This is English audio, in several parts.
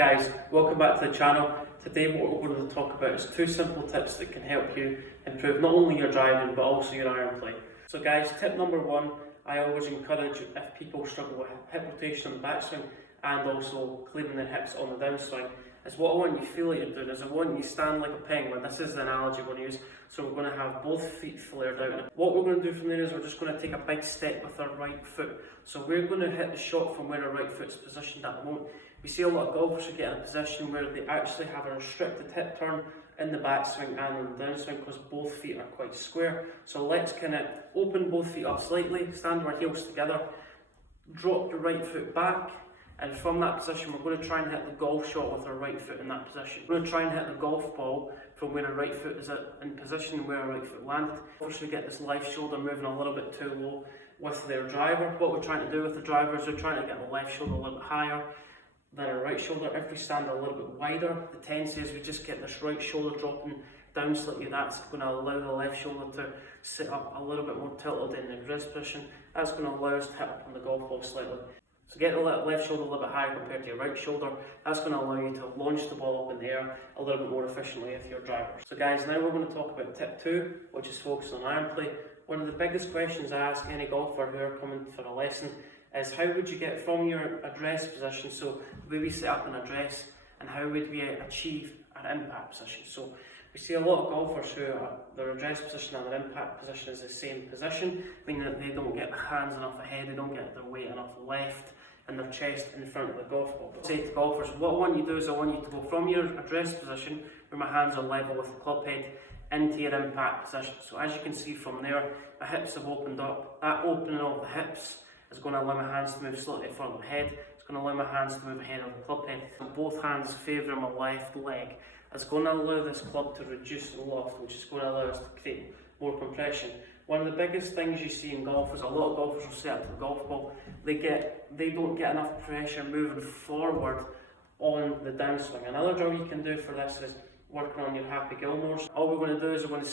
Guys, welcome back to the channel. Today what we're going to talk about is 2 simple tips that can help you improve not only your driving but also your iron play. So guys, tip number 1, I always encourage if people struggle with hip rotation on the backswing and also clearing their hips on the downswing, is what I want you to feel like you're doing is I want you to stand like a penguin. This is the analogy we're going to use. So we're going to have both feet flared out. What we're going to do from there is we're just going to take a big step with our right foot. So we're going to hit the shot from where our right foot's positioned at the moment. We see a lot of golfers who get in a position where they actually have a restricted hip turn in the backswing and in the downswing because both feet are quite square. So let's kind of open both feet up slightly, stand our heels together, drop your right foot back, and from that position we're going to try and hit the golf shot with our right foot in that position. We're going to try and hit the golf ball from where our right foot is in position where our right foot landed. First we get this left shoulder moving a little bit too low with their driver. What we're trying to do with the driver is we're trying to get the left shoulder a little bit higher than our right shoulder. If we stand a little bit wider, the tendency is we just get this right shoulder dropping down slightly. That's going to allow the left shoulder to sit up a little bit more tilted in the wrist position. That's going to allow us to hit up on the golf ball slightly. So get the left shoulder a little bit higher compared to your right shoulder. That's going to allow you to launch the ball up in the air a little bit more efficiently with your driver. So guys, now we're going to talk about tip 2, which is focused on iron play. One of the biggest questions I ask any golfer who are coming for a lesson is how would you get from your address position, so the way we set up an address, and how would we achieve an impact position. So we see a lot of golfers who their address position and their impact position is the same position, meaning that they don't get the hands enough ahead, they don't get their weight enough left and their chest in front of the golf ball. I say to golfers, what I want you to do is I want you to go from your address position, where my hands are level with the club head, into your impact position. So as you can see from there, my hips have opened up. That opening of the hips is going to allow my hands to move slightly in front of the head. It's going to allow my hands to move ahead of the club head. Both hands favouring my left leg. It's going to allow this club to reduce the loft, which is going to allow us to create more compression. One of the biggest things you see in golf is a lot of golfers will set up to the golf ball. They don't get enough pressure moving forward on the downswing. Another job you can do for this is working on your Happy Gilmores. All we're going to do is we're going to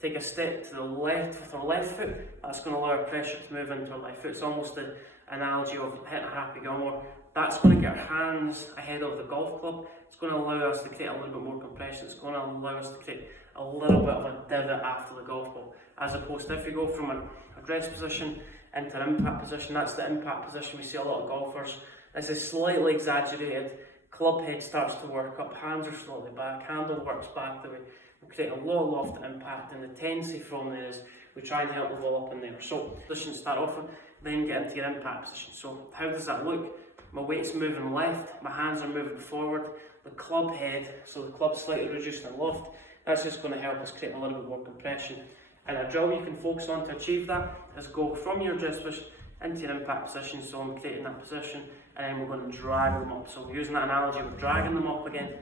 take a step to the left with our left foot. That's going to allow our pressure to move into our left foot. It's almost the analogy of hitting a Happy Gilmore. That's going to get our hands ahead of the golf club. It's going to allow us to create a little bit more compression. It's going to allow us to create a little bit of a divot after the golf ball. As opposed to if we go from an address position into an impact position, that's the impact position we see a lot of golfers. This is slightly exaggerated. Club head starts to work up, hands are slightly back, handle works back the way. We create a lot of loft impact, and the tendency from there is we try and help the ball up in there. So position to start off with, then get into your impact position. So how does that look? My weight's moving left, my hands are moving forward, the club head, so the club's slightly reduced in loft. That's just going to help us create a little bit more compression. And a drill you can focus on to achieve that is go from your address position into your impact position. So I'm creating that position, and then we're going to drag them up. So using that analogy, we're dragging them up again,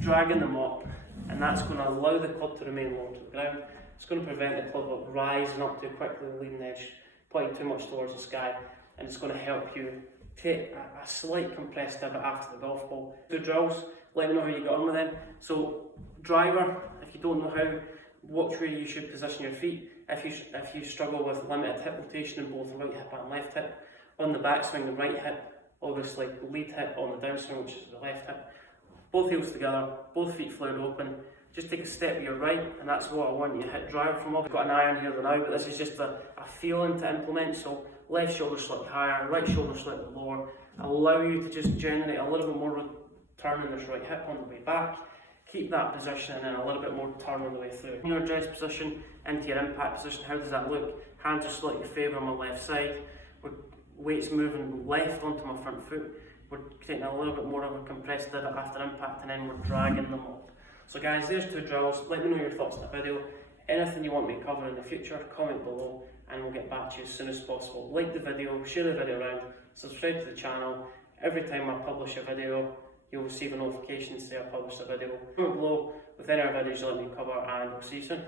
dragging them up, and that's going to allow the club to remain low to the ground. It's going to prevent the club rising up too quickly, the leading edge, pointing too much towards the sky, and it's going to help you take a slight compressed divot after the golf ball. 2 drills, let me know how you got on with them. So driver, if you don't know how, watch where you should position your feet. If you struggle with limited hip rotation in both the right hip and left hip, on the backswing the right hip, obviously lead hip, on the downswing which is the left hip. Both heels together, both feet flared open. Just take a step to your right, and that's what I want you to hit driver from. I've got an iron here now, but this is just a feeling to implement. So left shoulder slightly higher, right shoulder slightly lower. Allow you to just generate a little bit more turn in this right hip on the way back. Keep that position and then a little bit more turn on the way through. In your address position into your impact position, how does that look? Hands are slightly favouring my left side. Weight's moving left onto my front foot. We're creating a little bit more of a compressed divot after impact, and then we're dragging them up. So guys, there's 2 drills. Let me know your thoughts on the video. Anything you want me to cover in the future, comment below, and we'll get back to you as soon as possible. Like the video, share the video around, subscribe to the channel. Every time I publish a video, you'll receive a notification to say I published a video. Comment below with any other videos you let me cover, and we'll see you soon.